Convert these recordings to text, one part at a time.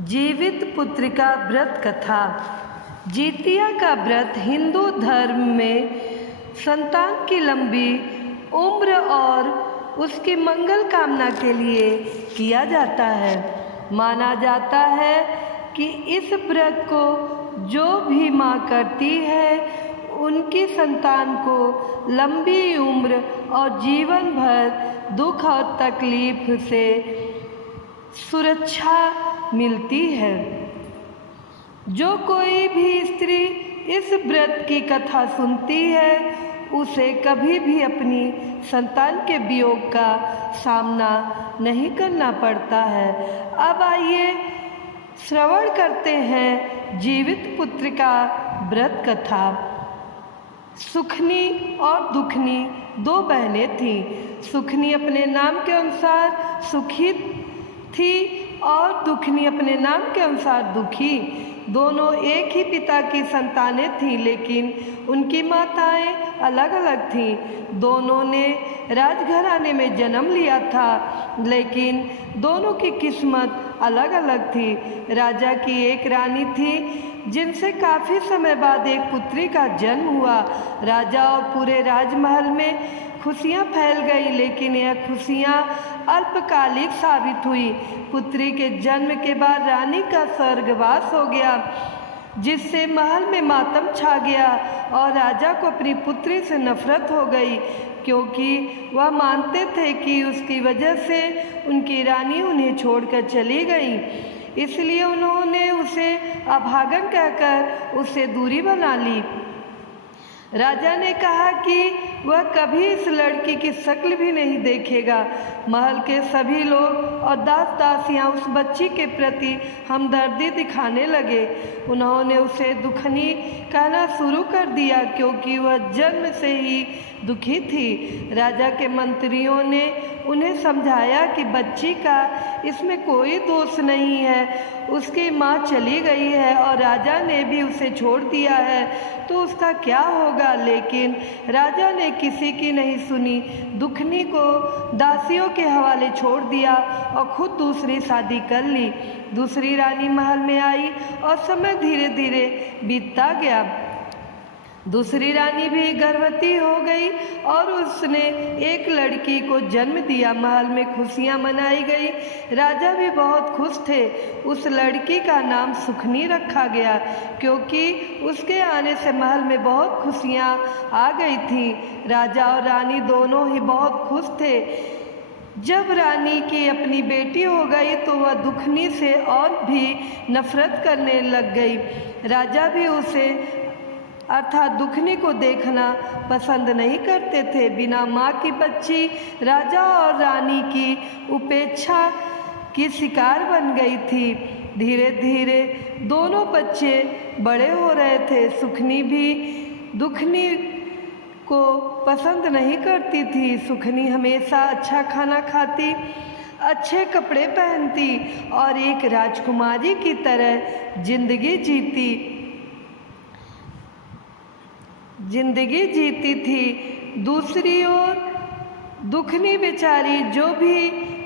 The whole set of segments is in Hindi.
जीवित पुत्रिका व्रत कथा। जितिया का व्रत हिंदू धर्म में संतान की लंबी उम्र और उसकी मंगल कामना के लिए किया जाता है। माना जाता है कि इस व्रत को जो भी माँ करती है उनकी संतान को लंबी उम्र और जीवन भर दुख और तकलीफ से सुरक्षा मिलती है। जो कोई भी स्त्री इस व्रत की कथा सुनती है उसे कभी भी अपनी संतान के वियोग का सामना नहीं करना पड़ता है। अब आइए श्रवण करते हैं जीवित पुत्रिका व्रत कथा। सुखनी और दुखनी दो बहनें थीं। सुखनी अपने नाम के अनुसार सुखी थी और दुखनी अपने नाम के अनुसार दुखी। दोनों एक ही पिता की संतानें थीं, लेकिन उनकी माताएं अलग अलग थीं। दोनों ने राजघराने में जन्म लिया था, लेकिन दोनों की किस्मत अलग अलग थी। राजा की एक रानी थी जिनसे काफ़ी समय बाद एक पुत्री का जन्म हुआ। राजा और पूरे राजमहल में खुशियाँ फैल गई, लेकिन यह खुशियाँ अल्पकालिक साबित हुई। पुत्री के जन्म के बाद रानी का स्वर्गवास हो गया, जिससे महल में मातम छा गया और राजा को अपनी पुत्री से नफरत हो गई, क्योंकि वह मानते थे कि उसकी वजह से उनकी रानी उन्हें छोड़कर चली गई। इसलिए उन्होंने उसे अभागन कहकर उससे दूरी बना ली। राजा ने कहा कि वह कभी इस लड़की की शक्ल भी नहीं देखेगा। महल के सभी लोग और दास दासियां उस बच्ची के प्रति हमदर्दी दिखाने लगे। उन्होंने उसे दुखनी कहना शुरू कर दिया, क्योंकि वह जन्म से ही दुखी थी। राजा के मंत्रियों ने उन्हें समझाया कि बच्ची का इसमें कोई दोष नहीं है, उसकी माँ चली गई है और राजा ने भी उसे छोड़ दिया है, तो उसका क्या होगा। लेकिन राजा ने किसी की नहीं सुनी। दुखनी को दासियों के हवाले छोड़ दिया और खुद दूसरी शादी कर ली। दूसरी रानी महल में आई और समय धीरे धीरे बीतता गया। दूसरी रानी भी गर्भवती हो गई और उसने एक लड़की को जन्म दिया। महल में खुशियां मनाई गई। राजा भी बहुत खुश थे। उस लड़की का नाम सुखनी रखा गया, क्योंकि उसके आने से महल में बहुत खुशियां आ गई थी। राजा और रानी दोनों ही बहुत खुश थे। जब रानी की अपनी बेटी हो गई तो वह दुखनी से और भी नफरत करने लग गई। राजा भी उसे अर्थात दुखनी को देखना पसंद नहीं करते थे। बिना माँ की बच्ची राजा और रानी की उपेक्षा की शिकार बन गई थी। धीरे धीरे दोनों बच्चे बड़े हो रहे थे। सुखनी भी दुखनी को पसंद नहीं करती थी। सुखनी हमेशा अच्छा खाना खाती, अच्छे कपड़े पहनती और एक राजकुमारी की तरह जिंदगी जीती थी। दूसरी ओर दुखनी बेचारी जो भी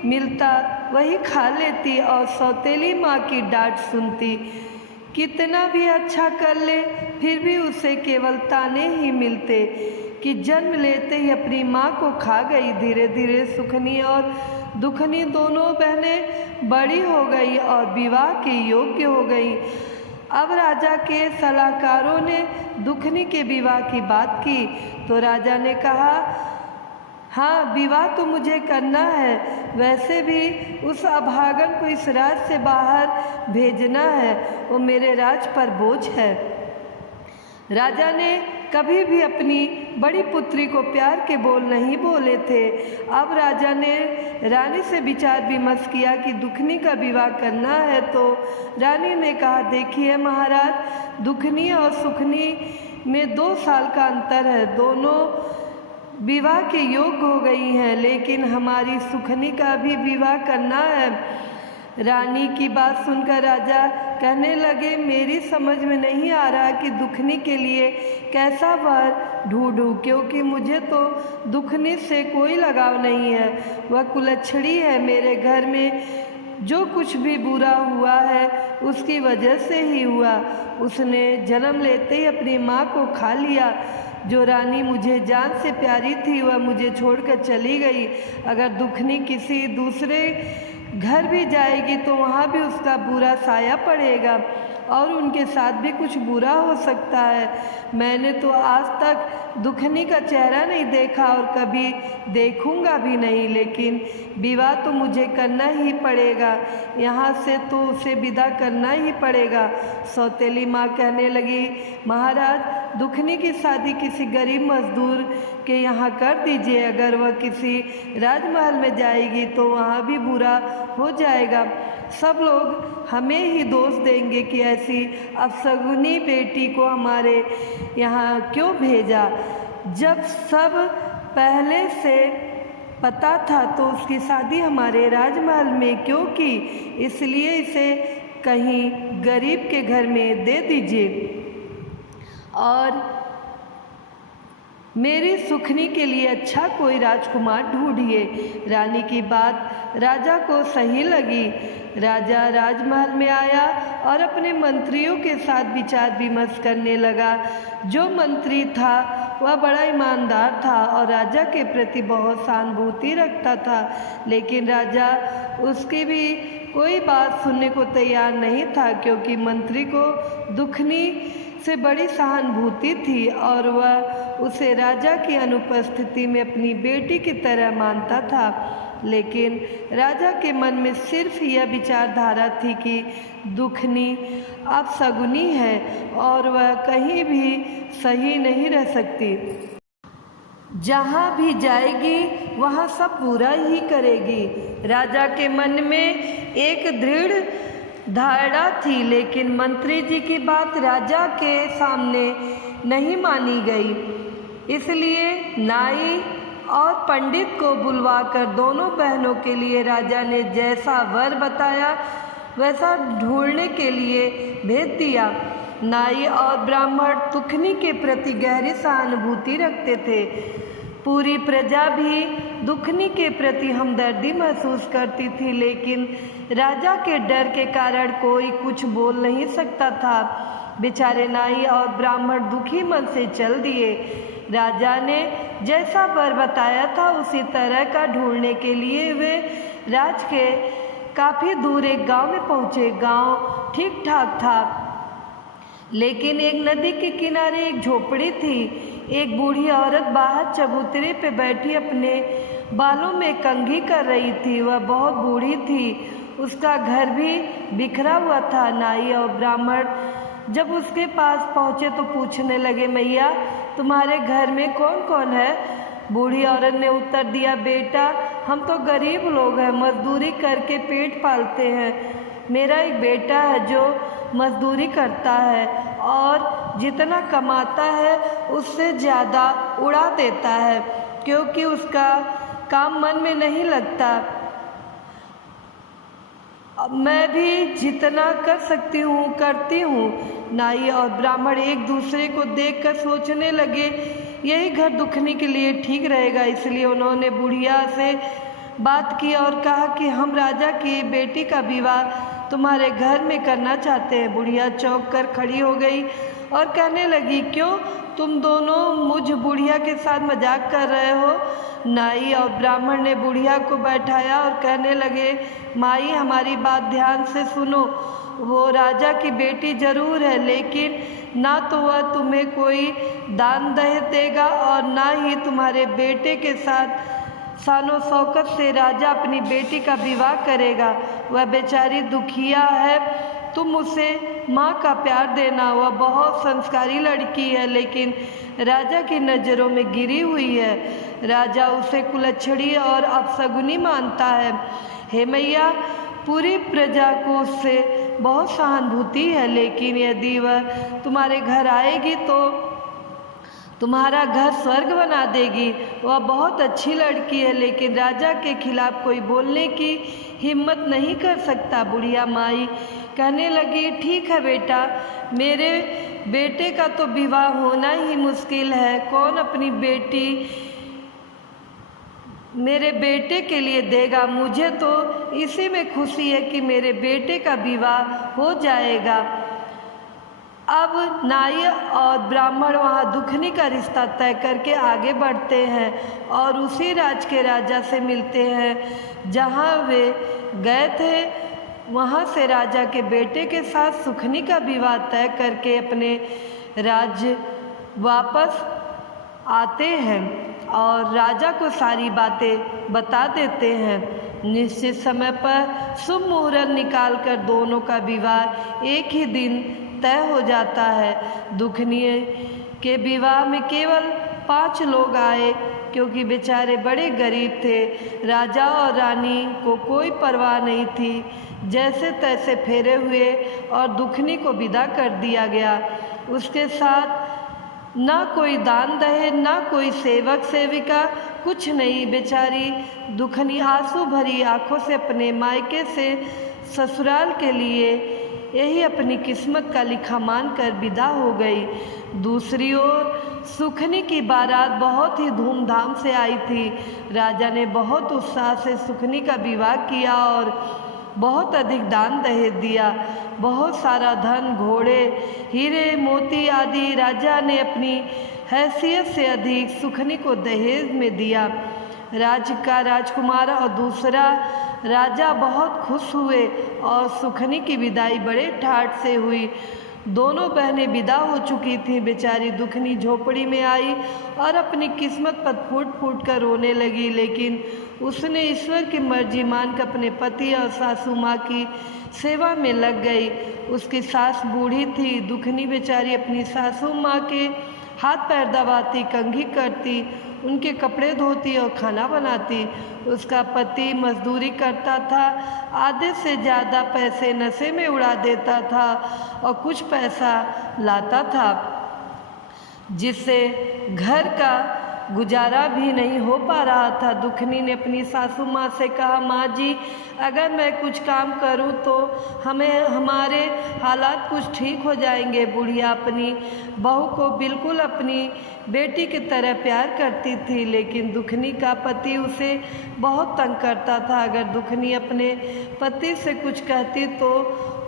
मिलता वही खा लेती और सौतेली माँ की डांट सुनती। कितना भी अच्छा कर ले फिर भी उसे केवल ताने ही मिलते कि जन्म लेते ही अपनी माँ को खा गई। धीरे धीरे सुखनी और दुखनी दोनों बहनें बड़ी हो गई और विवाह के योग्य हो गई। अब राजा के सलाहकारों ने दुखनी के विवाह की बात की तो राजा ने कहा, हाँ, विवाह तो मुझे करना है। वैसे भी उस अभागन को इस राज से बाहर भेजना है, वो मेरे राज पर बोझ है। राजा ने कभी भी अपनी बड़ी पुत्री को प्यार के बोल नहीं बोले थे। अब राजा ने रानी से विचार विमर्श किया कि दुखनी का विवाह करना है, तो रानी ने कहा, देखिए महाराज, दुखनी और सुखनी में 2 साल का अंतर है। दोनों विवाह के योग्य हो गई हैं, लेकिन हमारी सुखनी का भी विवाह करना है। रानी की बात सुनकर राजा कहने लगे, मेरी समझ में नहीं आ रहा कि दुखनी के लिए कैसा वर ढूंढूं, क्योंकि मुझे तो दुखनी से कोई लगाव नहीं है। वह कुलच्छड़ी है। मेरे घर में जो कुछ भी बुरा हुआ है उसकी वजह से ही हुआ। उसने जन्म लेते ही अपनी माँ को खा लिया। जो रानी मुझे जान से प्यारी थी वह मुझे छोड़कर चली गई। अगर दुखनी किसी दूसरे घर भी जाएगी तो वहाँ भी उसका बुरा साया पड़ेगा और उनके साथ भी कुछ बुरा हो सकता है। मैंने तो आज तक दुखनी का चेहरा नहीं देखा और कभी देखूंगा भी नहीं, लेकिन विवाह तो मुझे करना ही पड़ेगा। यहाँ से तो उसे विदा करना ही पड़ेगा। सौतेली माँ कहने लगी, महाराज दुखनी की शादी किसी गरीब मजदूर के यहाँ कर दीजिए। अगर वह किसी राजमहल में जाएगी तो वहाँ भी बुरा हो जाएगा। सब लोग हमें ही दोष देंगे कि ऐसी अपशगुनी बेटी को हमारे यहाँ क्यों भेजा। जब सब पहले से पता था तो उसकी शादी हमारे राजमहल में क्यों की। इसलिए इसे कहीं गरीब के घर में दे दीजिए और मेरी सुखनी के लिए अच्छा कोई राजकुमार ढूंढिए। रानी की बात राजा को सही लगी। राजा राजमहल में आया और अपने मंत्रियों के साथ विचार विमर्श करने लगा। जो मंत्री था वह बड़ा ईमानदार था और राजा के प्रति बहुत सहानुभूति रखता था, लेकिन राजा उसकी भी कोई बात सुनने को तैयार नहीं था, क्योंकि मंत्री को दुखनी से बड़ी सहानुभूति थी और वह उसे राजा की अनुपस्थिति में अपनी बेटी की तरह मानता था। लेकिन राजा के मन में सिर्फ यह विचारधारा थी कि दुखनी अपशगुनी है और वह कहीं भी सही नहीं रह सकती। जहाँ भी जाएगी वहाँ सब बुरा ही करेगी। राजा के मन में एक दृढ़ धारणा थी, लेकिन मंत्री जी की बात राजा के सामने नहीं मानी गई। इसलिए नाई और पंडित को बुलवाकर दोनों बहनों के लिए राजा ने जैसा वर बताया वैसा ढूंढने के लिए भेज दिया। नाई और ब्राह्मण दुखनी के प्रति गहरी सहानुभूति रखते थे। पूरी प्रजा भी दुखनी के प्रति हमदर्दी महसूस करती थी, लेकिन राजा के डर के कारण कोई कुछ बोल नहीं सकता था। बेचारे नाई और ब्राह्मण दुखी मन से चल दिए। राजा ने जैसा वर बताया था उसी तरह का ढूंढने के लिए वे राज के काफ़ी दूर एक गांव में पहुँचे। गांव ठीक ठाक था, लेकिन एक नदी के किनारे एक झोपड़ी थी। एक बूढ़ी औरत बाहर चबूतरे पे बैठी अपने बालों में कंघी कर रही थी। वह बहुत बूढ़ी थी, उसका घर भी बिखरा हुआ था। नाई और ब्राह्मण जब उसके पास पहुँचे तो पूछने लगे, मैया तुम्हारे घर में कौन कौन है? बूढ़ी औरत ने उत्तर दिया, बेटा हम तो गरीब लोग हैं, मजदूरी करके पेट पालते हैं। मेरा एक बेटा है जो मजदूरी करता है और जितना कमाता है उससे ज़्यादा उड़ा देता है, क्योंकि उसका काम मन में नहीं लगता। मैं भी जितना कर सकती हूँ करती हूँ। नाई और ब्राह्मण एक दूसरे को देखकर सोचने लगे, यही घर दुखनी के लिए ठीक रहेगा। इसलिए उन्होंने बुढ़िया से बात की और कहा कि हम राजा की बेटी का विवाह तुम्हारे घर में करना चाहते हैं। बुढ़िया चौंक कर खड़ी हो गई और कहने लगी, क्यों तुम दोनों मुझ बुढ़िया के साथ मजाक कर रहे हो? नाई और ब्राह्मण ने बुढ़िया को बैठाया और कहने लगे, माई हमारी बात ध्यान से सुनो। वो राजा की बेटी जरूर है, लेकिन ना तो वह तुम्हें कोई दान दहेज देगा और ना ही तुम्हारे बेटे के साथ शानो शौकत से राजा अपनी बेटी का विवाह करेगा। वह बेचारी दुखिया है, तुम उसे माँ का प्यार देना। वह बहुत संस्कारी लड़की है, लेकिन राजा की नज़रों में गिरी हुई है। राजा उसे कुलच्छड़ी और अपशगुनी मानता है। हे मैया, पूरी प्रजा को उससे बहुत सहानुभूति है, लेकिन यदि वह तुम्हारे घर आएगी तो तुम्हारा घर स्वर्ग बना देगी। वह बहुत अच्छी लड़की है, लेकिन राजा के खिलाफ कोई बोलने की हिम्मत नहीं कर सकता। बुढ़िया माई कहने लगी, ठीक है बेटा, मेरे बेटे का तो विवाह होना ही मुश्किल है। कौन अपनी बेटी मेरे बेटे के लिए देगा। मुझे तो इसी में खुशी है कि मेरे बेटे का विवाह हो जाएगा। अब नाई और ब्राह्मण वहाँ दुखनी का रिश्ता तय करके आगे बढ़ते हैं और उसी राज के राजा से मिलते हैं जहाँ वे गए थे। वहाँ से राजा के बेटे के साथ सुखनी का विवाह तय करके अपने राज्य वापस आते हैं और राजा को सारी बातें बता देते हैं। निश्चित समय पर शुभ मुहूर्त निकालकर दोनों का विवाह एक ही दिन तय हो जाता है। दुखनी के विवाह में केवल 5 लोग आए क्योंकि बेचारे बड़े गरीब थे। राजा और रानी को कोई परवाह नहीं थी। जैसे तैसे फेरे हुए और दुखनी को विदा कर दिया गया। उसके साथ ना कोई दान दहेज, ना कोई सेवक सेविका, कुछ नहीं। बेचारी दुखनी आंसू भरी आंखों से अपने मायके से ससुराल के लिए यही अपनी किस्मत का लिखा मानकर विदा हो गई। दूसरी ओर सुखनी की बारात बहुत ही धूमधाम से आई थी। राजा ने बहुत उत्साह से सुखनी का विवाह किया और बहुत अधिक दान दहेज दिया। बहुत सारा धन, घोड़े, हीरे मोती आदि राजा ने अपनी हैसियत से अधिक सुखनी को दहेज में दिया। राज्य का राजकुमार और दूसरा राजा बहुत खुश हुए और सुखनी की विदाई बड़े ठाट से हुई। दोनों बहनें विदा हो चुकी थीं। बेचारी दुखनी झोपड़ी में आई और अपनी किस्मत पर फूट फूट कर रोने लगी, लेकिन उसने ईश्वर की मर्जी मानकर अपने पति और सासू माँ की सेवा में लग गई। उसकी सास बूढ़ी थी। दुखनी बेचारी अपनी सासू माँ के हाथ पैर दबाती, कंघी करती, उनके कपड़े धोती और खाना बनाती। उसका पति मजदूरी करता था, आधे से ज़्यादा पैसे नशे में उड़ा देता था और कुछ पैसा लाता था जिससे घर का गुजारा भी नहीं हो पा रहा था। दुखनी ने अपनी सासू माँ से कहा, माँ जी, अगर मैं कुछ काम करूँ तो हमारे हालात कुछ ठीक हो जाएंगे। बुढ़िया अपनी बहू को बिल्कुल अपनी बेटी की तरह प्यार करती थी, लेकिन दुखनी का पति उसे बहुत तंग करता था। अगर दुखनी अपने पति से कुछ कहती तो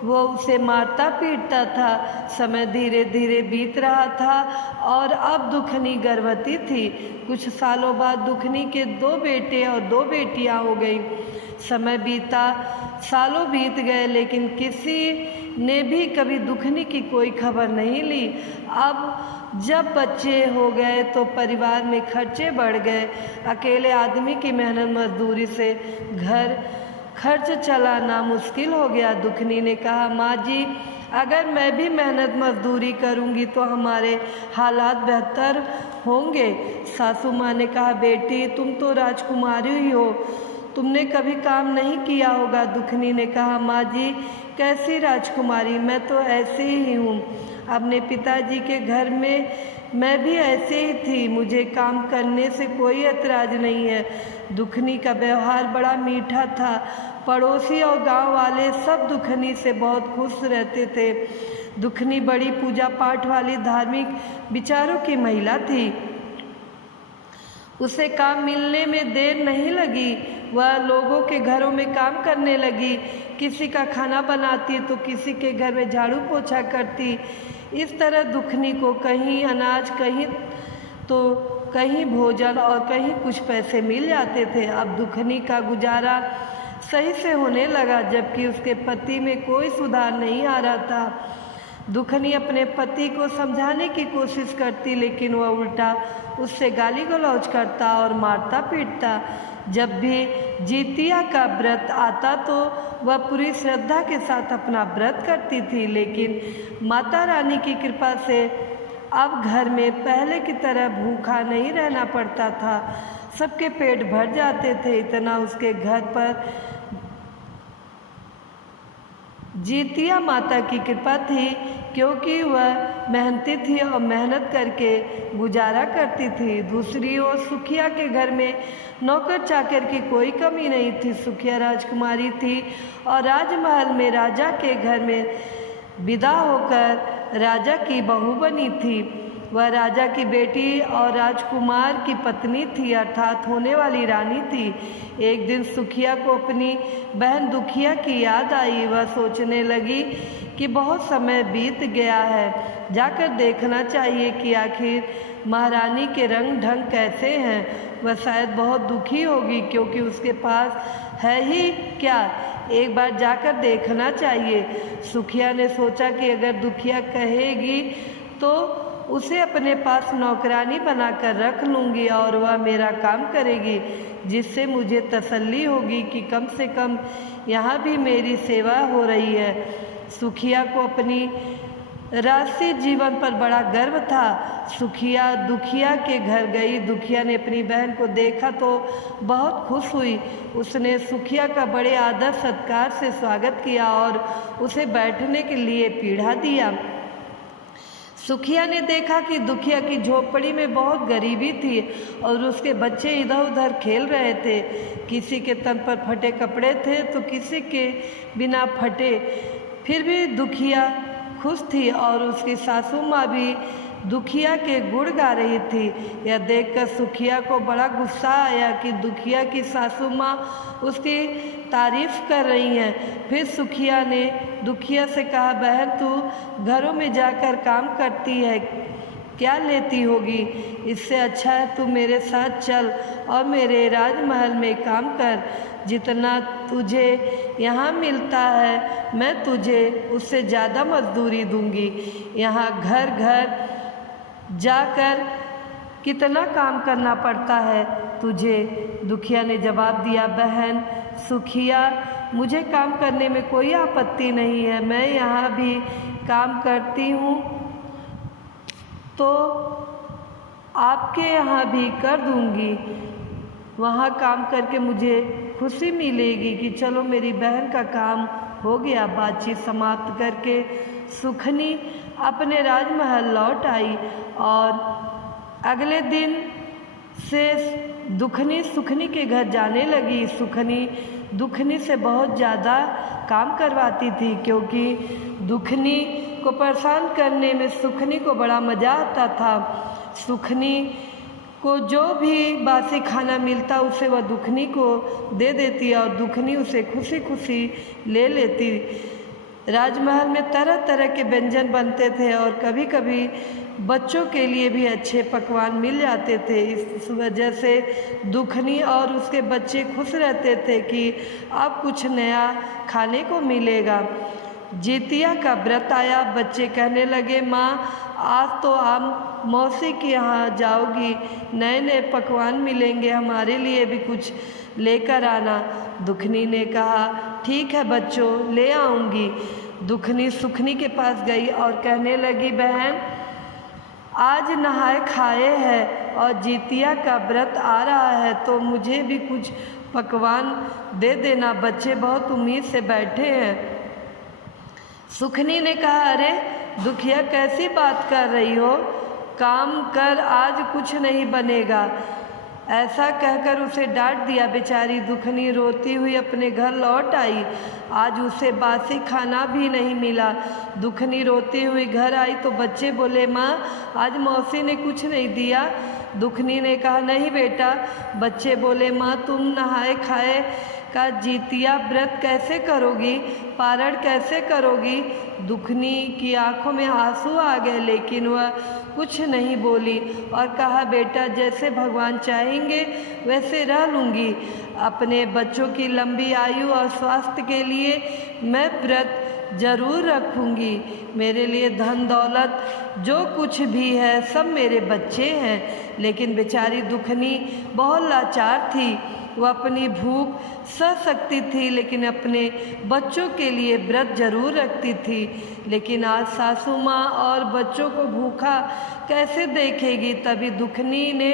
वो उसे मारता पीटता था। समय धीरे धीरे बीत रहा था और अब दुखनी गर्भवती थी। कुछ सालों बाद दुखनी के 2 बेटे और 2 बेटियां हो गई। समय बीता, सालों बीत गए, लेकिन किसी ने भी कभी दुखनी की कोई खबर नहीं ली। अब जब बच्चे हो गए तो परिवार में खर्चे बढ़ गए। अकेले आदमी की मेहनत मजदूरी से घर खर्च चलाना मुश्किल हो गया। दुखनी ने कहा, माँ जी, अगर मैं भी मेहनत मजदूरी करूँगी तो हमारे हालात बेहतर होंगे। सासू माँ ने कहा, बेटी, तुम तो राजकुमारी ही हो, तुमने कभी काम नहीं किया होगा। दुखनी ने कहा, माँ जी, कैसी राजकुमारी, मैं तो ऐसे ही हूँ। अपने पिताजी के घर में मैं भी ऐसे ही थी, मुझे काम करने से कोई ऐतराज नहीं है। दुखनी का व्यवहार बड़ा मीठा था। पड़ोसी और गांव वाले सब दुखनी से बहुत खुश रहते थे। दुखनी बड़ी पूजा पाठ वाली धार्मिक विचारों की महिला थी। उसे काम मिलने में देर नहीं लगी। वह लोगों के घरों में काम करने लगी। किसी का खाना बनाती तो किसी के घर में झाड़ू पोछा करती। इस तरह दुखनी को कहीं अनाज, कहीं तो कहीं भोजन और कहीं कुछ पैसे मिल जाते थे। अब दुखनी का गुजारा सही से होने लगा, जबकि उसके पति में कोई सुधार नहीं आ रहा था। दुखनी अपने पति को समझाने की कोशिश करती, लेकिन वह उल्टा उससे गाली गलौज करता और मारता पीटता। जब भी जितिया का व्रत आता तो वह पूरी श्रद्धा के साथ अपना व्रत करती थी, लेकिन माता रानी की कृपा से अब घर में पहले की तरह भूखा नहीं रहना पड़ता था। सबके पेट भर जाते थे। इतना उसके घर पर जितिया माता की कृपा थी, क्योंकि वह मेहनती थी और मेहनत करके गुजारा करती थी। दूसरी ओर सुखिया के घर में नौकर चाकर की कोई कमी नहीं थी। सुखिया राजकुमारी थी और राजमहल में राजा के घर में विदा होकर राजा की बहू बनी थी। वह राजा की बेटी और राजकुमार की पत्नी थी, अर्थात होने वाली रानी थी। एक दिन सुखिया को अपनी बहन दुखिया की याद आई। वह सोचने लगी कि बहुत समय बीत गया है, जाकर देखना चाहिए कि आखिर महारानी के रंग ढंग कैसे हैं। वह शायद बहुत दुखी होगी, क्योंकि उसके पास है ही क्या, एक बार जाकर देखना चाहिए। सुखिया ने सोचा कि अगर दुखिया कहेगी तो उसे अपने पास नौकरानी बनाकर रख लूँगी और वह मेरा काम करेगी, जिससे मुझे तसल्ली होगी कि कम से कम यहाँ भी मेरी सेवा हो रही है। सुखिया को अपनी राजसी जीवन पर बड़ा गर्व था। सुखिया दुखिया के घर गई। दुखिया ने अपनी बहन को देखा तो बहुत खुश हुई। उसने सुखिया का बड़े आदर सत्कार से स्वागत किया और उसे बैठने के लिए पीढ़ा दिया। सुखिया ने देखा कि दुखिया की झोपड़ी में बहुत गरीबी थी और उसके बच्चे इधर उधर खेल रहे थे। किसी के तन पर फटे कपड़े थे तो किसी के बिना फटे। फिर भी दुखिया खुश थी और उसकी सासू माँ भी दुखिया के गुण गा रही थी। यह देखकर सुखिया को बड़ा गुस्सा आया कि दुखिया की सासू माँ उसकी तारीफ कर रही हैं। फिर सुखिया ने दुखिया से कहा, बहन तू घरों में जाकर काम करती है, क्या लेती होगी? इससे अच्छा है तू मेरे साथ चल और मेरे राजमहल में काम कर। जितना तुझे यहाँ मिलता है मैं तुझे उससे ज़्यादा मजदूरी दूंगी। यहाँ घर घर जाकर कितना काम करना पड़ता है तुझे। दुखिया ने जवाब दिया, बहन सुखिया, मुझे काम करने में कोई आपत्ति नहीं है। मैं यहाँ भी काम करती हूँ तो आपके यहाँ भी कर दूँगी। वहाँ काम करके मुझे खुशी मिलेगी कि चलो मेरी बहन का काम हो गया। बातचीत समाप्त करके सुखनी अपने राजमहल लौट आई और अगले दिन से दुखनी सुखनी के घर जाने लगी। सुखनी दुखनी से बहुत ज़्यादा काम करवाती थी, क्योंकि दुखनी को परेशान करने में सुखनी को बड़ा मज़ा आता था। सुखनी को जो भी बासी खाना मिलता उसे वह दुखनी को दे देती और दुखनी उसे खुशी खुशी ले लेती। राजमहल में तरह तरह के व्यंजन बनते थे और कभी कभी बच्चों के लिए भी अच्छे पकवान मिल जाते थे। इस वजह से दुखनी और उसके बच्चे खुश रहते थे कि अब कुछ नया खाने को मिलेगा। जितिया का व्रत आया। बच्चे कहने लगे, माँ आज तो आप मौसी के यहाँ जाओगी, नए नए पकवान मिलेंगे, हमारे लिए भी कुछ लेकर आना। दुखनी ने कहा, ठीक है बच्चों, ले आऊँगी। दुखनी सुखनी के पास गई और कहने लगी, बहन आज नहाए खाए है और जितिया का व्रत आ रहा है तो मुझे भी कुछ पकवान दे देना, बच्चे बहुत उम्मीद से बैठे हैं। सुखनी ने कहा, अरे दुखिया कैसी बात कर रही हो, काम कर, आज कुछ नहीं बनेगा। ऐसा कहकर उसे डांट दिया। बेचारी दुखनी रोती हुई अपने घर लौट आई। आज उसे बासी खाना भी नहीं मिला। दुखनी रोती हुई घर आई तो बच्चे बोले, माँ आज मौसी ने कुछ नहीं दिया। दुखनी ने कहा, नहीं बेटा। बच्चे बोले, माँ तुम नहाए खाए का जितिया व्रत कैसे करोगी, पारण कैसे करोगी? दुखनी की आंखों में आंसू आ गए, लेकिन वह कुछ नहीं बोली और कहा, बेटा जैसे भगवान चाहेंगे वैसे रह लूँगी। अपने बच्चों की लंबी आयु और स्वास्थ्य के लिए मैं व्रत जरूर रखूँगी। मेरे लिए धन दौलत जो कुछ भी है सब मेरे बच्चे हैं। लेकिन बेचारी दुखनी बहुत लाचार थी। वह अपनी भूख सह सकती थी, लेकिन अपने बच्चों के लिए व्रत जरूर रखती थी। लेकिन आज सासू माँ और बच्चों को भूखा कैसे देखेगी? तभी दुखनी ने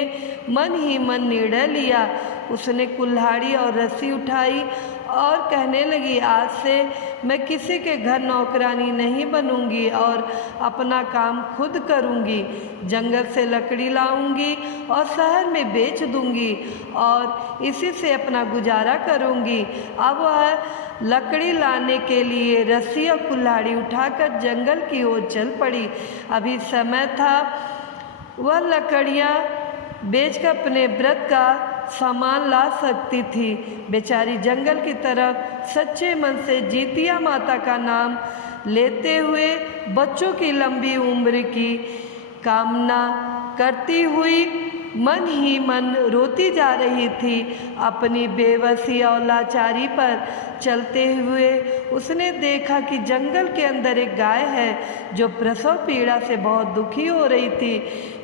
मन ही मन निर्णय लिया। उसने कुल्हाड़ी और रस्सी उठाई और कहने लगी, आज से मैं किसी के घर नौकरानी नहीं बनूंगी और अपना काम खुद करूंगी। जंगल से लकड़ी लाऊंगी और शहर में बेच दूंगी और इसी से अपना गुजारा करूंगी। अब वह लकड़ी लाने के लिए रस्सी और कुल्हाड़ी उठाकर जंगल की ओर चल पड़ी। अभी समय था वह लकड़ियाँ बेचकर अपने व्रत का सामान ला सकती थी। बेचारी जंगल की तरफ सच्चे मन से जीतिया माता का नाम लेते हुए बच्चों की लंबी उम्र की कामना करती हुई मन ही मन रोती जा रही थी। अपनी बेबसी और लाचारी पर चलते हुए उसने देखा कि जंगल के अंदर एक गाय है जो प्रसव पीड़ा से बहुत दुखी हो रही थी।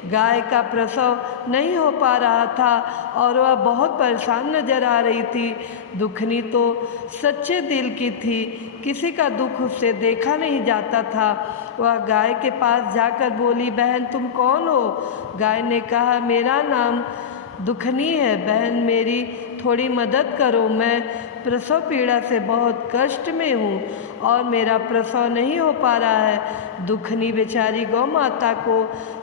गाय का प्रसव नहीं हो पा रहा था और वह बहुत परेशान नजर आ रही थी। दुखनी तो सच्चे दिल की थी, किसी का दुख उससे देखा नहीं जाता था। वह गाय के पास जाकर बोली, बहन तुम कौन हो? गाय ने कहा, मेरा नाम दुखनी है। बहन मेरी थोड़ी मदद करो, मैं प्रसव पीड़ा से बहुत कष्ट में हूँ और मेरा प्रसव नहीं हो पा रहा है। दुखनी बेचारी गौ माता को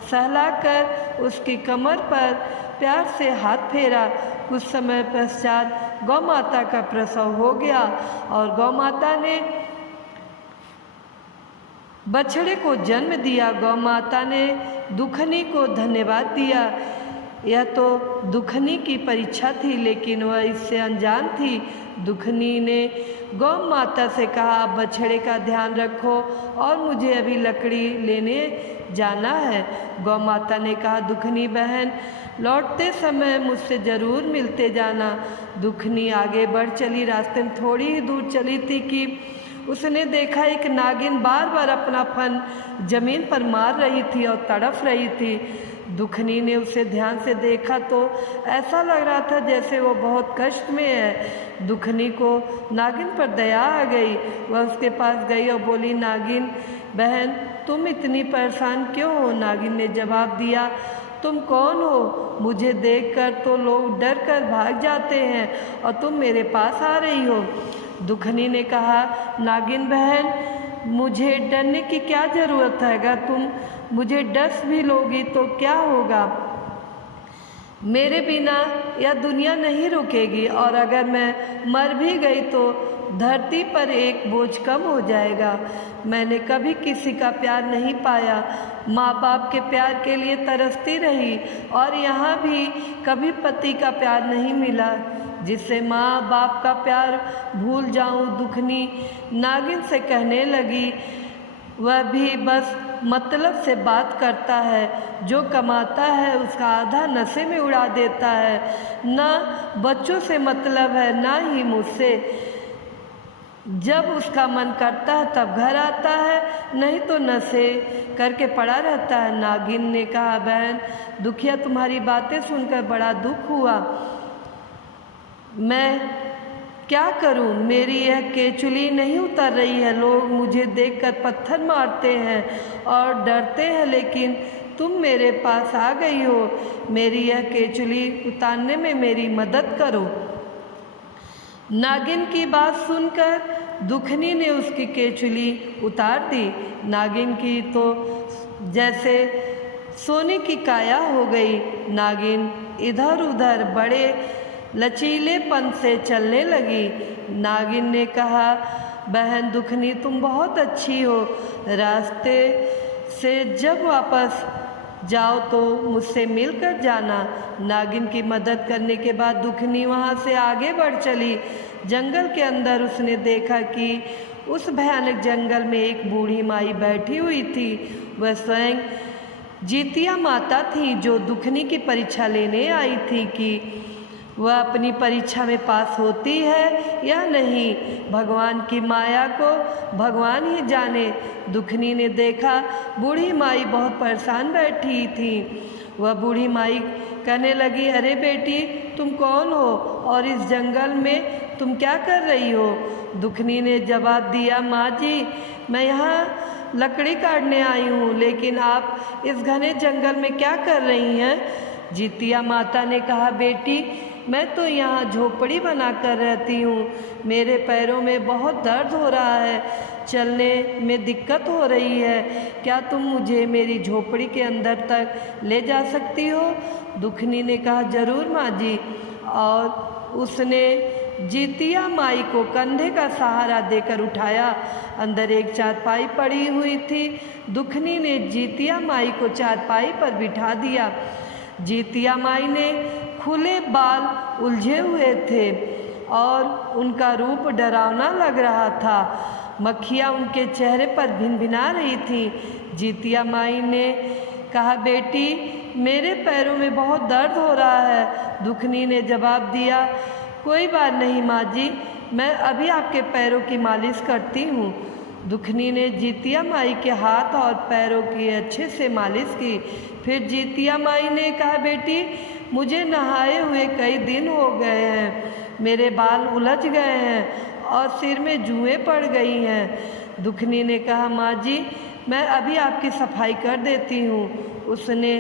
सहलाकर उसकी कमर पर प्यार से हाथ फेरा। कुछ समय पश्चात गौ माता का प्रसव हो गया और गौ माता ने बछड़े को जन्म दिया। गौ माता ने दुखनी को धन्यवाद दिया। यह तो दुखनी की परीक्षा थी, लेकिन वह इससे अनजान थी। दुखनी ने गौ माता से कहा, बछड़े का ध्यान रखो और मुझे अभी लकड़ी लेने जाना है। गौ माता ने कहा, दुखनी बहन लौटते समय मुझसे ज़रूर मिलते जाना। दुखनी आगे बढ़ चली। रास्ते में थोड़ी ही दूर चली थी कि उसने देखा एक नागिन बार बार अपना फन जमीन पर मार रही थी और तड़फ रही थी। दुखनी ने उसे ध्यान से देखा तो ऐसा लग रहा था जैसे वो बहुत कष्ट में है। दुखनी को नागिन पर दया आ गई। वह उसके पास गई और बोली, नागिन बहन तुम इतनी परेशान क्यों हो? नागिन ने जवाब दिया, तुम कौन हो? मुझे देखकर तो लोग डर कर भाग जाते हैं और तुम मेरे पास आ रही हो। दुखनी ने कहा, नागिन बहन मुझे डरने की क्या ज़रूरत है? अगर तुम मुझे डस भी लोगी तो क्या होगा? मेरे बिना यह दुनिया नहीं रुकेगी और अगर मैं मर भी गई तो धरती पर एक बोझ कम हो जाएगा। मैंने कभी किसी का प्यार नहीं पाया, माँ बाप के प्यार के लिए तरसती रही और यहाँ भी कभी पति का प्यार नहीं मिला जिससे माँ बाप का प्यार भूल जाऊँ। दुखनी नागिन से कहने लगी, वह भी बस मतलब से बात करता है, जो कमाता है उसका आधा नशे में उड़ा देता है। ना बच्चों से मतलब है ना ही मुझसे। जब उसका मन करता है तब घर आता है, नहीं तो नशे करके पड़ा रहता है। नागिन ने कहा, बहन दुखिया तुम्हारी बातें सुनकर बड़ा दुख हुआ। मैं क्या करूं? मेरी यह केचुली नहीं उतर रही है। लोग मुझे देखकर पत्थर मारते हैं और डरते हैं, लेकिन तुम मेरे पास आ गई हो। मेरी यह केचुली उतारने में मेरी मदद करो। नागिन की बात सुनकर दुखनी ने उसकी केचुली उतार दी। नागिन की तो जैसे सोने की काया हो गई। नागिन इधर उधर बड़े लचीलेपन से चलने लगी। नागिन ने कहा, बहन दुखनी तुम बहुत अच्छी हो। रास्ते से जब वापस जाओ तो मुझसे मिलकर जाना। नागिन की मदद करने के बाद दुखनी वहाँ से आगे बढ़ चली। जंगल के अंदर उसने देखा कि उस भयानक जंगल में एक बूढ़ी माई बैठी हुई थी। वह स्वयं जीतिया माता थी जो दुखनी की परीक्षा लेने आई थी कि वह अपनी परीक्षा में पास होती है या नहीं। भगवान की माया को भगवान ही जाने। दुखनी ने देखा बूढ़ी माई बहुत परेशान बैठी थी। वह बूढ़ी माई कहने लगी, अरे बेटी तुम कौन हो और इस जंगल में तुम क्या कर रही हो? दुखनी ने जवाब दिया, माँ जी मैं यहाँ लकड़ी काटने आई हूँ, लेकिन आप इस घने जंगल में क्या कर रही हैं? जीतिया माता ने कहा, बेटी मैं तो यहाँ झोपड़ी बनाकर रहती हूँ। मेरे पैरों में बहुत दर्द हो रहा है, चलने में दिक्कत हो रही है। क्या तुम मुझे मेरी झोपड़ी के अंदर तक ले जा सकती हो? दुखनी ने कहा, जरूर माँ जी। और उसने जीतिया माई को कंधे का सहारा देकर उठाया। अंदर एक चारपाई पड़ी हुई थी। दुखनी ने जीतिया माई को चारपाई पर बिठा दिया। जीतिया माई ने खुले बाल उलझे हुए थे और उनका रूप डरावना लग रहा था। मक्खियाँ उनके चेहरे पर भिनभिना रही थीं। जीतिया माई ने कहा, बेटी मेरे पैरों में बहुत दर्द हो रहा है। दुखनी ने जवाब दिया, कोई बात नहीं माँ जी, मैं अभी आपके पैरों की मालिश करती हूँ। दुखनी ने जीतिया माई के हाथ और पैरों की अच्छे से मालिश की। फिर जीतिया माई ने कहा, बेटी मुझे नहाए हुए कई दिन हो गए हैं, मेरे बाल उलझ गए हैं और सिर में जुएँ पड़ गई हैं। दुखनी ने कहा, माँ जी मैं अभी आपकी सफाई कर देती हूँ। उसने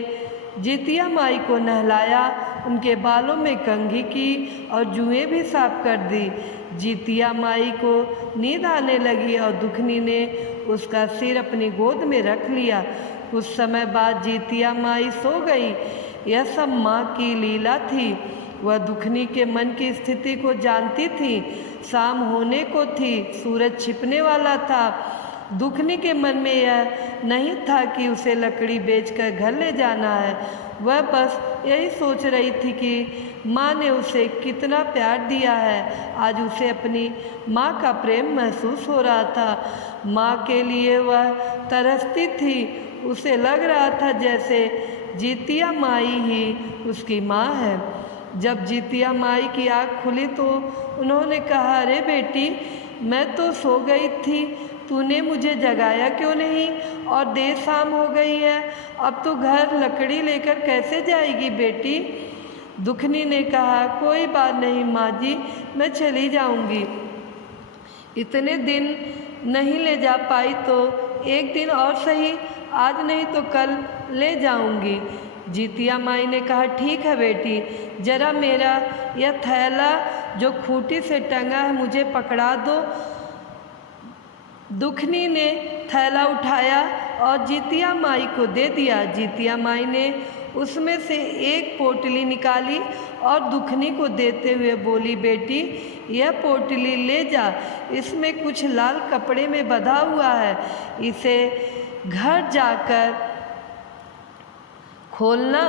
जीतिया माई को नहलाया, उनके बालों में कंघी की और जुएँ भी साफ कर दी। जीतिया माई को नींद आने लगी और दुखनी ने उसका सिर अपनी गोद में रख लिया। कुछ समय बाद जीतिया माई सो गई। यह सब माँ की लीला थी। वह दुखनी के मन की स्थिति को जानती थी। शाम होने को थी, सूरज छिपने वाला था। दुखनी के मन में यह नहीं था कि उसे लकड़ी बेचकर घर ले जाना है। वह बस यही सोच रही थी कि माँ ने उसे कितना प्यार दिया है। आज उसे अपनी माँ का प्रेम महसूस हो रहा था। माँ के लिए वह तरसती थी। उसे लग रहा था जैसे जीतिया माई ही उसकी माँ है। जब जीतिया माई की आँख खुली तो उन्होंने कहा, अरे बेटी मैं तो सो गई थी, तूने मुझे जगाया क्यों नहीं? और देर शाम हो गई है, अब तो घर लकड़ी लेकर कैसे जाएगी बेटी? दुखनी ने कहा, कोई बात नहीं माँ जी, मैं चली जाऊंगी। इतने दिन नहीं ले जा पाई तो एक दिन और सही, आज नहीं तो कल ले जाऊंगी। जीतिया माई ने कहा, ठीक है बेटी, जरा मेरा यह थैला जो खूंटी से टंगा है मुझे पकड़ा दो। दुखनी ने थैला उठाया और जीतिया माई को दे दिया। जीतिया माई ने उसमें से एक पोटली निकाली और दुखनी को देते हुए बोली, बेटी यह पोटली ले जा, इसमें कुछ लाल कपड़े में बंधा हुआ है, इसे घर जाकर खोलना।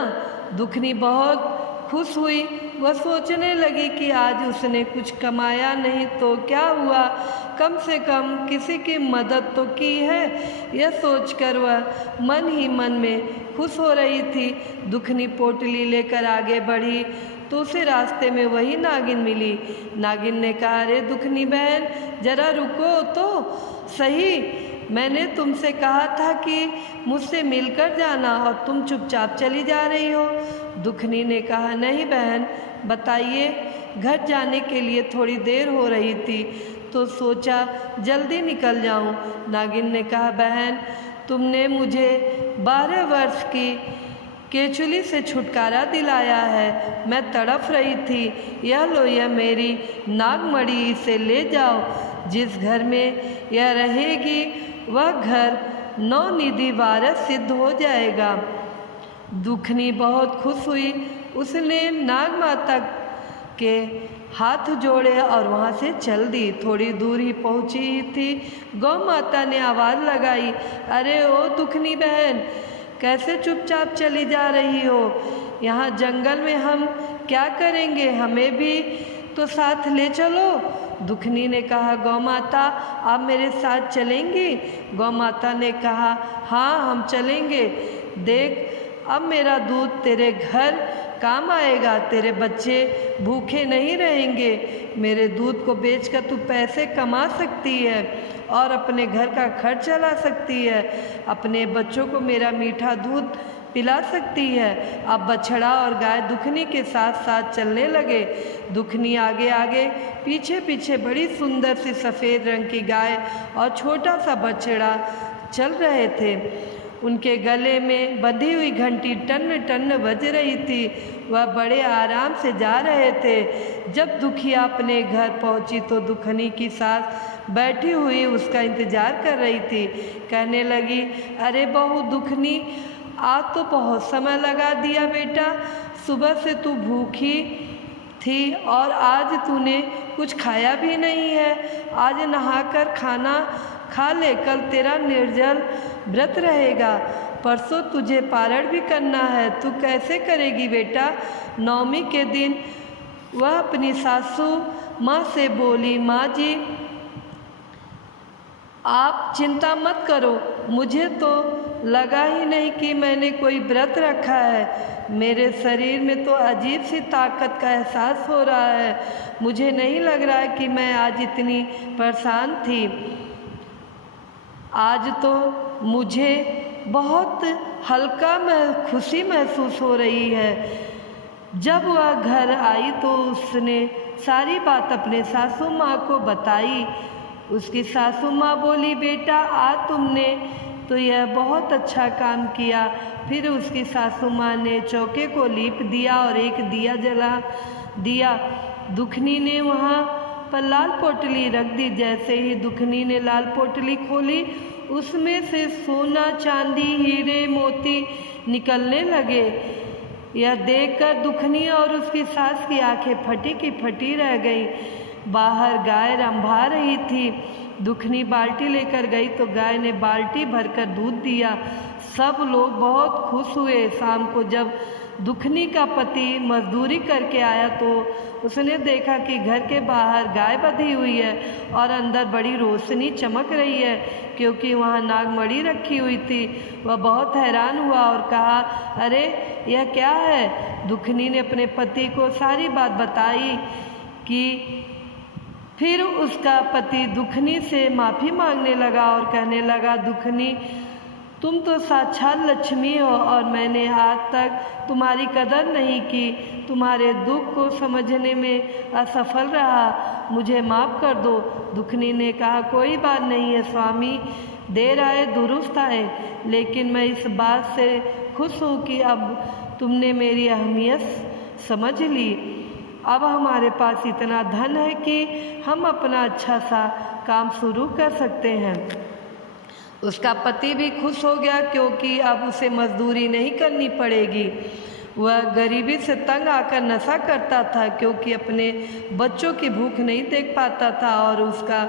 दुखनी बहुत खुश हुई। वह सोचने लगी कि आज उसने कुछ कमाया नहीं तो क्या हुआ, कम से कम किसी की मदद तो की है। यह सोचकर वह मन ही मन में खुश हो रही थी। दुखनी पोटली लेकर आगे बढ़ी तो उसे रास्ते में वही नागिन मिली। नागिन ने कहा, अरे दुखनी बहन जरा रुको तो सही, मैंने तुमसे कहा था कि मुझसे मिलकर जाना और तुम चुपचाप चली जा रही हो। दुखनी ने कहा, नहीं बहन बताइए, घर जाने के लिए थोड़ी देर हो रही थी तो सोचा जल्दी निकल जाऊं। नागिन ने कहा, बहन तुमने मुझे 12 वर्ष की केचुली से छुटकारा दिलाया है, मैं तड़प रही थी। यह लो, यह मेरी नागमणि, इसे ले जाओ। जिस घर में यह रहेगी वह घर नवनिधि वारस सिद्ध हो जाएगा। दुखनी बहुत खुश हुई। उसने नागमाता के हाथ जोड़े और वहाँ से चल दी। थोड़ी दूर ही पहुँची थी, गौ माता ने आवाज़ लगाई, अरे ओ दुखनी बहन कैसे चुपचाप चली जा रही हो? यहाँ जंगल में हम क्या करेंगे, हमें भी तो साथ ले चलो। दुखनी ने कहा, गौ माता आप मेरे साथ चलेंगी? गौ माता ने कहा, हाँ हम चलेंगे। देख अब मेरा दूध तेरे घर काम आएगा, तेरे बच्चे भूखे नहीं रहेंगे। मेरे दूध को बेचकर तू पैसे कमा सकती है और अपने घर का खर्च चला सकती है, अपने बच्चों को मेरा मीठा दूध पिला सकती है। अब बछड़ा और गाय दुखनी के साथ साथ चलने लगे। दुखनी आगे आगे, पीछे पीछे बड़ी सुंदर सी सफ़ेद रंग की गाय और छोटा सा बछड़ा चल रहे थे। उनके गले में बंधी हुई घंटी टन टन बज रही थी। वह बड़े आराम से जा रहे थे। जब दुखिया अपने घर पहुंची तो दुखनी की सास बैठी हुई उसका इंतज़ार कर रही थी। कहने लगी, अरे बहू दुखनी, आज तो बहुत समय लगा दिया बेटा, सुबह से तू भूखी थी और आज तूने कुछ खाया भी नहीं है। आज नहाकर खाना खा ले, कल तेरा निर्जल व्रत रहेगा। परसों तुझे पारण भी करना है। तू कैसे करेगी बेटा? नवमी के दिन वह अपनी सासू माँ से बोली, माँ जी आप चिंता मत करो, मुझे तो लगा ही नहीं कि मैंने कोई व्रत रखा है। मेरे शरीर में तो अजीब सी ताकत का एहसास हो रहा है। मुझे नहीं लग रहा है कि मैं आज इतनी परेशान थी। आज तो मुझे बहुत हल्का खुशी महसूस हो रही है। जब वह घर आई तो उसने सारी बात अपने सासू माँ को बताई। उसकी सासू माँ बोली, बेटा आज तुमने तो यह बहुत अच्छा काम किया। फिर उसकी सासू माँ ने चौके को लीप दिया और एक दिया जला दिया। दुखनी ने वहाँ पर लाल पोटली रख दी। जैसे ही दुखनी ने लाल पोटली खोली, उसमें से सोना, चांदी, हीरे, मोती निकलने लगे। यह देखकर दुखनी और उसकी सास की आंखें फटी की फटी रह गईं। बाहर गाय रंभा रही थी। दुखनी बाल्टी लेकर गई तो गाय ने बाल्टी भरकर दूध दिया। सब लोग बहुत खुश हुए। शाम को जब दुखनी का पति मजदूरी करके आया तो उसने देखा कि घर के बाहर गाय बंधी हुई है और अंदर बड़ी रोशनी चमक रही है, क्योंकि वहाँ नागमणि रखी हुई थी। वह बहुत हैरान हुआ और कहा, अरे यह क्या है? दुखनी ने अपने पति को सारी बात बताई कि फिर उसका पति दुखनी से माफ़ी मांगने लगा और कहने लगा, दुखनी तुम तो साक्षात लक्ष्मी हो और मैंने आज तक तुम्हारी कदर नहीं की। तुम्हारे दुख को समझने में असफल रहा, मुझे माफ़ कर दो। दुखनी ने कहा, कोई बात नहीं है स्वामी, देर आए दुरुस्त आए, लेकिन मैं इस बात से खुश हूँ कि अब तुमने मेरी अहमियत समझ ली। अब हमारे पास इतना धन है कि हम अपना अच्छा सा काम शुरू कर सकते हैं। उसका पति भी खुश हो गया, क्योंकि अब उसे मजदूरी नहीं करनी पड़ेगी। वह गरीबी से तंग आकर नशा करता था, क्योंकि अपने बच्चों की भूख नहीं देख पाता था और उसका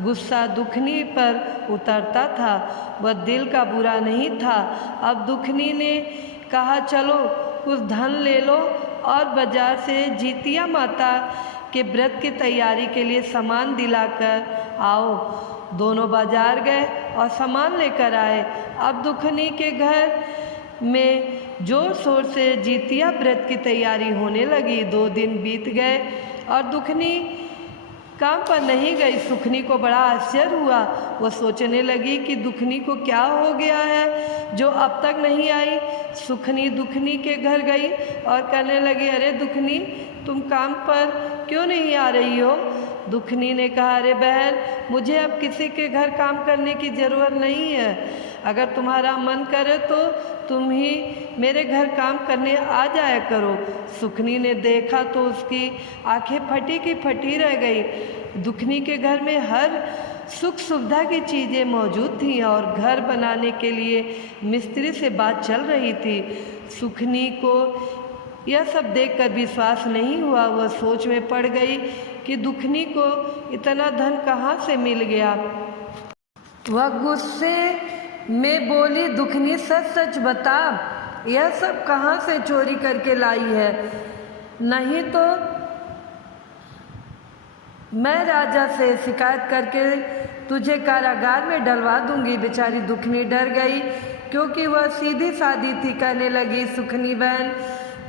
गुस्सा दुखनी पर उतरता था। वह दिल का बुरा नहीं था। अब दुखनी ने कहा, चलो कुछ धन ले लो और बाजार से जीतिया माता के व्रत की तैयारी के लिए सामान दिलाकर आओ। दोनों बाजार गए और सामान लेकर आए। अब दुखनी के घर में जोर शोर से जीतिया व्रत की तैयारी होने लगी। 2 दिन बीत गए और दुखनी काम पर नहीं गई। सुखनी को बड़ा आश्चर्य हुआ। वो सोचने लगी कि दुखनी को क्या हो गया है जो अब तक नहीं आई। सुखनी दुखनी के घर गई और कहने लगी, अरे दुखनी तुम काम पर क्यों नहीं आ रही हो? दुखनी ने कहा, अरे बहन मुझे अब किसी के घर काम करने की ज़रूरत नहीं है। अगर तुम्हारा मन करे तो तुम ही मेरे घर काम करने आ जाया करो। सुखनी ने देखा तो उसकी आंखें फटी की फटी रह गई। दुखनी के घर में हर सुख सुविधा की चीज़ें मौजूद थीं और घर बनाने के लिए मिस्त्री से बात चल रही थी। सुखनी को यह सब देखकर विश्वास नहीं हुआ। वह सोच में पड़ गई कि दुखनी को इतना धन कहाँ से मिल गया। वह गुस्से में बोली, दुखनी सच सच बता, यह सब कहाँ से चोरी करके लाई है? नहीं तो मैं राजा से शिकायत करके तुझे कारागार में डलवा दूंगी। बेचारी दुखनी डर गई, क्योंकि वह सीधी सादी थी। कहने लगी, सुखनी बहन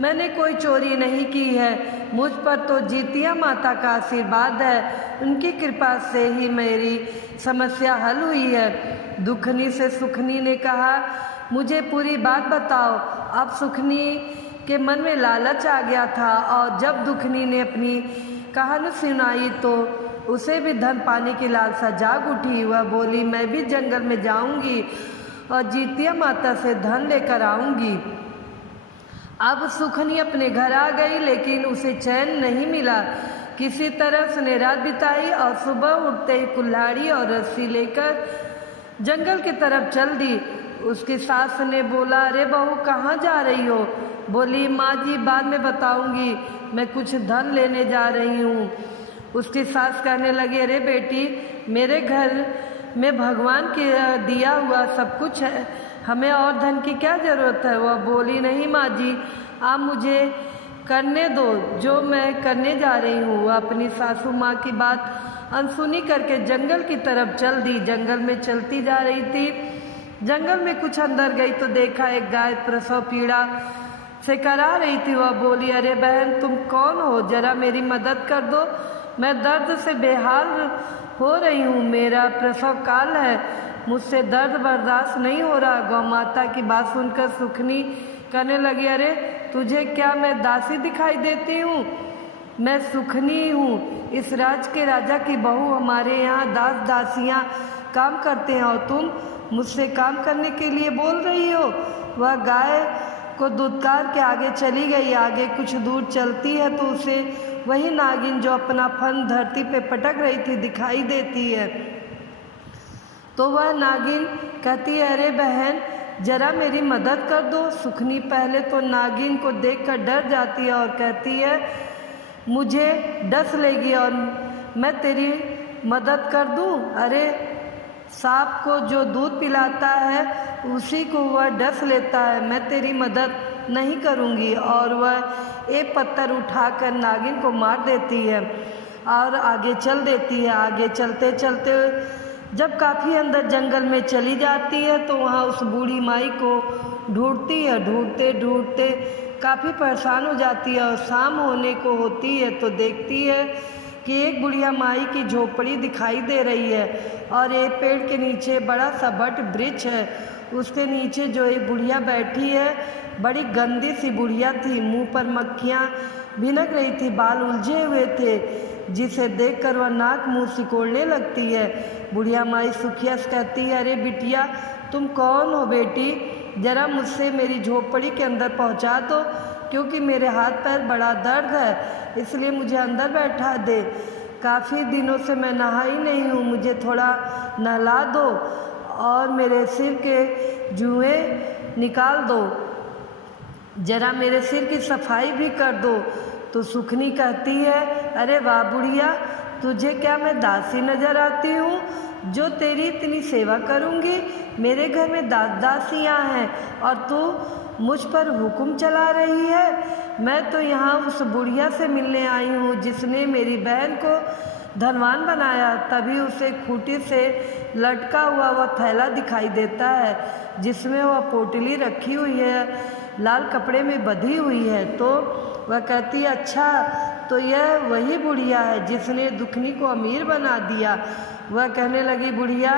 मैंने कोई चोरी नहीं की है। मुझ पर तो जीतिया माता का आशीर्वाद है। उनकी कृपा से ही मेरी समस्या हल हुई है। दुखनी से सुखनी ने कहा, मुझे पूरी बात बताओ। अब सुखनी के मन में लालच आ गया था और जब दुखनी ने अपनी कहानी सुनाई तो उसे भी धन पाने की लालसा जाग उठी। वह बोली, मैं भी जंगल में जाऊंगी और जीतिया माता से धन लेकर आऊंगी। अब सुखनी अपने घर आ गई, लेकिन उसे चैन नहीं मिला। किसी तरह उसने रात बिताई और सुबह उठते ही कुल्हाड़ी और रस्सी लेकर जंगल की तरफ चल दी। उसकी सास ने बोला, अरे बहू कहाँ जा रही हो? बोली, माँ जी बाद में बताऊंगी, मैं कुछ धन लेने जा रही हूँ। उसकी सास कहने लगी, अरे बेटी, मेरे घर में भगवान के दिया हुआ सब कुछ है, हमें और धन की क्या ज़रूरत है? वह बोली, नहीं माँ जी, आप मुझे करने दो जो मैं करने जा रही हूँ। वह अपनी सासू माँ की बात अनसुनी करके जंगल की तरफ चल दी। जंगल में चलती जा रही थी। जंगल में कुछ अंदर गई तो देखा एक गाय प्रसव पीड़ा से करा रही थी। वह बोली, अरे बहन, तुम कौन हो? जरा मेरी मदद कर दो, मैं दर्द से बेहाल हो रही हूँ, मेरा प्रसव काल है, मुझसे दर्द बर्दाश्त नहीं हो रहा। गौ माता की बात सुनकर सुखनी कहने लगी, अरे तुझे क्या मैं दासी दिखाई देती हूँ? मैं सुखनी हूँ, इस राज के राजा की बहू। हमारे यहाँ दास दासियाँ काम करते हैं और तुम मुझसे काम करने के लिए बोल रही हो? वह गाय को दुत्कार के आगे चली गई। आगे कुछ दूर चलती है तो उसे वही नागिन जो अपना फन धरती पे पटक रही थी दिखाई देती है। तो वह नागिन कहती है, अरे बहन, जरा मेरी मदद कर दो। सुखनी पहले तो नागिन को देखकर डर जाती है और कहती है, मुझे डस लेगी और मैं तेरी मदद कर दूं? अरे सांप को जो दूध पिलाता है उसी को वह डस लेता है, मैं तेरी मदद नहीं करूंगी। और वह एक पत्थर उठाकर नागिन को मार देती है और आगे चल देती है। आगे चलते चलते जब काफ़ी अंदर जंगल में चली जाती है तो वहाँ उस बूढ़ी माई को ढूंढती है। ढूंढते ढूंढते काफ़ी परेशान हो जाती है और शाम होने को होती है तो देखती है कि एक बुढ़िया माई की झोपड़ी दिखाई दे रही है और एक पेड़ के नीचे बड़ा सा बट वृक्ष है। उसके नीचे जो एक बुढ़िया बैठी है, बड़ी गंदी सी बुढ़िया थी, मुंह पर मक्खियाँ भिनक रही थी, बाल उलझे हुए थे, जिसे देखकर वह नाक मुंह सिकोड़ने लगती है। बुढ़िया माई सुखिया से कहती है, अरे बिटिया, तुम कौन हो बेटी? जरा मुझसे मेरी झोपड़ी के अंदर पहुंचा दो, क्योंकि मेरे हाथ पैर बड़ा दर्द है, इसलिए मुझे अंदर बैठा दे। काफ़ी दिनों से मैं नहाई नहीं हूँ, मुझे थोड़ा नहला दो और मेरे सिर के जुएँ निकाल दो, जरा मेरे सिर की सफाई भी कर दो। तो सुखनी कहती है, अरे वाह बुढ़िया, तुझे क्या मैं दासी नज़र आती हूँ जो तेरी इतनी सेवा करूँगी? मेरे घर में दासियाँ हैं और तू मुझ पर हुक्म चला रही है। मैं तो यहाँ उस बुढ़िया से मिलने आई हूँ जिसने मेरी बहन को धनवान बनाया। तभी उसे खूंटी से लटका हुआ वह थैला दिखाई देता है जिसमें वह पोटली रखी हुई है, लाल कपड़े में बंधी हुई है। तो वह कहती है, अच्छा तो यह वही बुढ़िया है जिसने दुखनी को अमीर बना दिया। वह कहने लगी, बुढ़िया,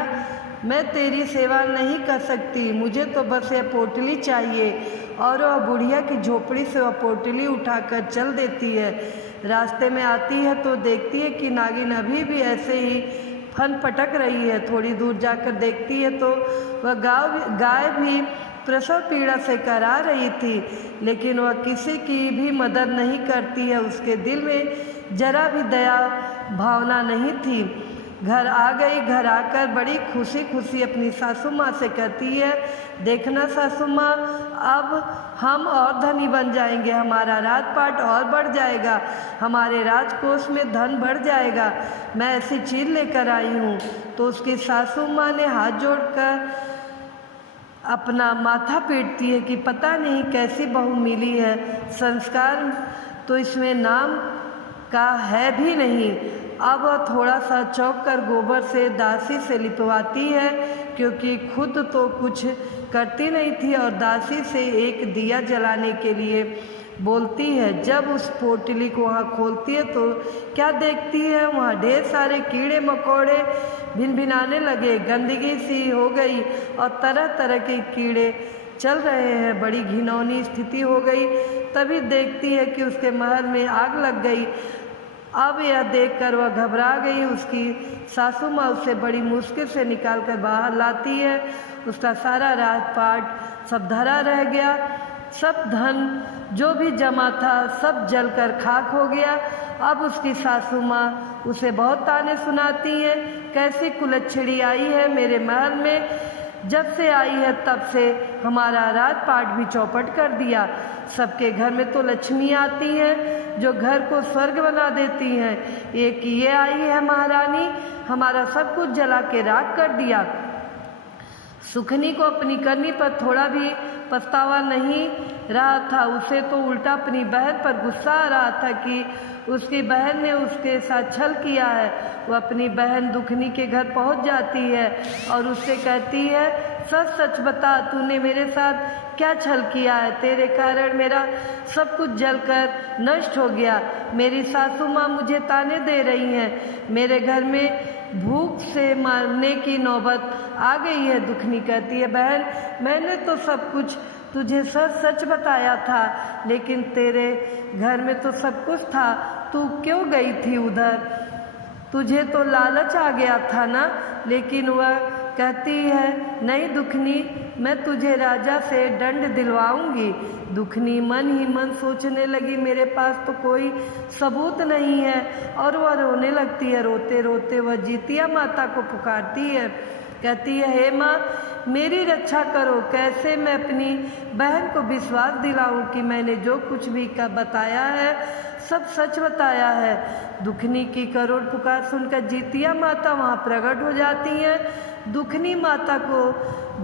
मैं तेरी सेवा नहीं कर सकती, मुझे तो बस यह पोटली चाहिए। और वह बुढ़िया की झोपड़ी से वह पोटली उठाकर चल देती है। रास्ते में आती है तो देखती है कि नागिन अभी भी ऐसे ही फन पटक रही है। थोड़ी दूर जाकर देखती है तो वह गाय भी प्रसव पीड़ा से करा रही थी, लेकिन वह किसी की भी मदद नहीं करती है। उसके दिल में जरा भी दया भावना नहीं थी। घर आ गई। घर आकर बड़ी खुशी खुशी अपनी सासू माँ से कहती है, देखना सासू माँ, अब हम और धनी बन जाएंगे, हमारा राजपाट और बढ़ जाएगा, हमारे राजकोष में धन बढ़ जाएगा, मैं ऐसी चीज़ लेकर आई हूँ। तो उसकी सासू माँ ने हाथ जोड़कर अपना माथा पीटती है कि पता नहीं कैसी बहू मिली है, संस्कार तो इसमें नाम का है भी नहीं। अब थोड़ा सा चौंक कर गोबर से दासी से लिपवाती है, क्योंकि खुद तो कुछ करती नहीं थी और दासी से एक दिया जलाने के लिए बोलती है। जब उस पोटली को वहाँ खोलती है तो क्या देखती है, वहाँ ढेर सारे कीड़े मकोड़े भिनभिनाने लगे, गंदगी सी हो गई और तरह तरह के कीड़े चल रहे हैं। बड़ी घिनौनी स्थिति हो गई। तभी देखती है कि उसके महल में आग लग गई। अब यह देखकर वह घबरा गई। उसकी सासू माँ उसे बड़ी मुश्किल से निकाल कर बाहर लाती है। उसका सारा राजपाट सब धरा रह गया, सब धन जो भी जमा था सब जलकर खाक हो गया। अब उसकी सासू माँ उसे बहुत ताने सुनाती हैं, कैसी कुलच्छड़ी आई है मेरे महल में, जब से आई है तब से हमारा राज पाट भी चौपट कर दिया। सबके घर में तो लक्ष्मी आती हैं जो घर को स्वर्ग बना देती हैं, एक ये आई है महारानी, हमारा सब कुछ जला के राख कर दिया। सुखनी को अपनी करनी पर थोड़ा भी पछतावा नहीं रहा था। उसे तो उल्टा अपनी बहन पर गुस्सा आ रहा था कि उसकी बहन ने उसके साथ छल किया है। वह अपनी बहन दुखनी के घर पहुंच जाती है और उससे कहती है, सच सच बता, तूने मेरे साथ क्या छल किया है? तेरे कारण मेरा सब कुछ जलकर नष्ट हो गया। मेरी सासू माँ मुझे ताने दे रही हैं, मेरे घर में भूख से मरने की नौबत आ गई है। दुखनी कहती है, बहन मैंने तो सब कुछ तुझे सच सच बताया था, लेकिन तेरे घर में तो सब कुछ था, तू क्यों गई थी उधर? तुझे तो लालच आ गया था ना? लेकिन वह कहती है, नहीं दुखनी, मैं तुझे राजा से दंड दिलवाऊंगी। दुखनी मन ही मन सोचने लगी, मेरे पास तो कोई सबूत नहीं है, और वह रोने लगती है। रोते रोते वह जितिया माता को पुकारती है, कहती है, हे माँ मेरी रक्षा करो, कैसे मैं अपनी बहन को विश्वास दिलाऊं कि मैंने जो कुछ भी का बताया है सब सच बताया है। दुखनी की करुण पुकार सुनकर जितिया माता वहाँ प्रकट हो जाती हैं। दुखनी माता को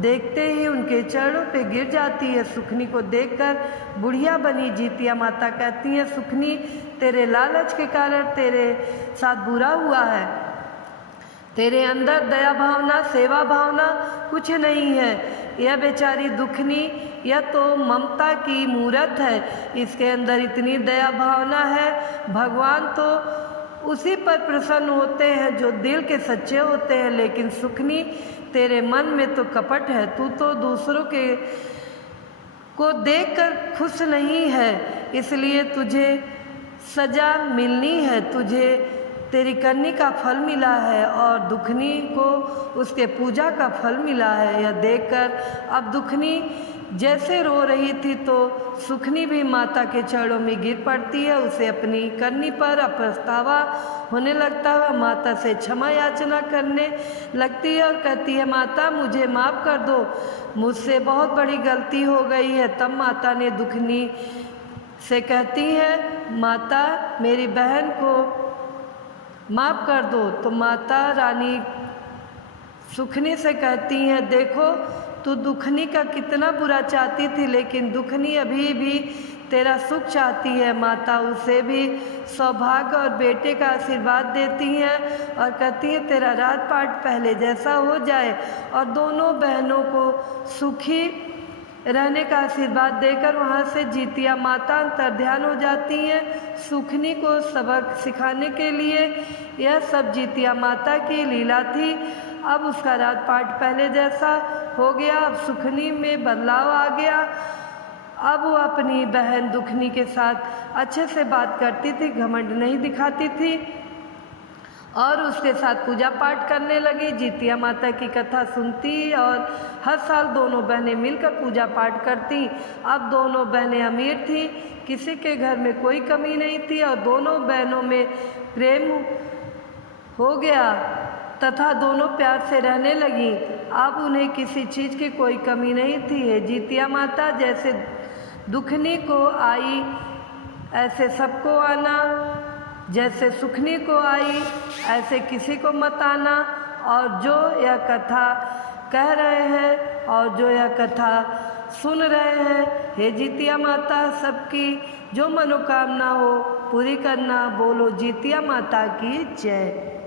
देखते ही उनके चरणों पे गिर जाती है। सुखनी को देखकर बुढ़िया बनी जितिया माता कहती है, सुखनी तेरे लालच के कारण तेरे साथ बुरा हुआ है, तेरे अंदर दया भावना सेवा भावना कुछ नहीं है। यह बेचारी दुखनी यह तो ममता की मूरत है, इसके अंदर इतनी दया भावना है। भगवान तो उसी पर प्रसन्न होते हैं जो दिल के सच्चे होते हैं, लेकिन सुखनी तेरे मन में तो कपट है। तू तो दूसरों के को देखकर खुश नहीं है, इसलिए तुझे सजा मिलनी है। तुझे तेरी करनी का फल मिला है और दुखनी को उसके पूजा का फल मिला है। यह देखकर अब दुखनी जैसे रो रही थी तो सुखनी भी माता के चरणों में गिर पड़ती है। उसे अपनी करनी पर पछतावा होने लगता है। माता से क्षमा याचना करने लगती है और कहती है, माता मुझे माफ़ कर दो, मुझसे बहुत बड़ी गलती हो गई है। तब माता ने दुखनी से कहती है, माता मेरी बहन को माफ़ कर दो। तो माता रानी सुखनी से कहती हैं, देखो तू दुखनी का कितना बुरा चाहती थी, लेकिन दुखनी अभी भी तेरा सुख चाहती है। माता उसे भी सौभाग्य और बेटे का आशीर्वाद देती हैं और कहती है, तेरा राजपाट पहले जैसा हो जाए, और दोनों बहनों को सुखी रहने का आशीर्वाद देकर वहाँ से जितिया माता अंतर्ध्यान हो जाती हैं। सुखनी को सबक सिखाने के लिए यह सब जितिया माता की लीला थी। अब उसका राजपाट पहले जैसा हो गया, अब सुखनी में बदलाव आ गया। अब वो अपनी बहन दुखनी के साथ अच्छे से बात करती थी, घमंड नहीं दिखाती थी और उसके साथ पूजा पाठ करने लगी। जितिया माता की कथा सुनती और हर साल दोनों बहनें मिलकर पूजा पाठ करती। अब दोनों बहनें अमीर थीं, किसी के घर में कोई कमी नहीं थी और दोनों बहनों में प्रेम हो गया तथा दोनों प्यार से रहने लगी। अब उन्हें किसी चीज़ की कोई कमी नहीं थी। जितिया माता जैसे दुखनी को आई ऐसे सबको आना, जैसे सुखनी को आई ऐसे किसी को मत आना। और जो यह कथा कह रहे हैं और जो यह कथा सुन रहे हैं, हे जितिया माता सबकी जो मनोकामना हो पूरी करना। बोलो जितिया माता की जय।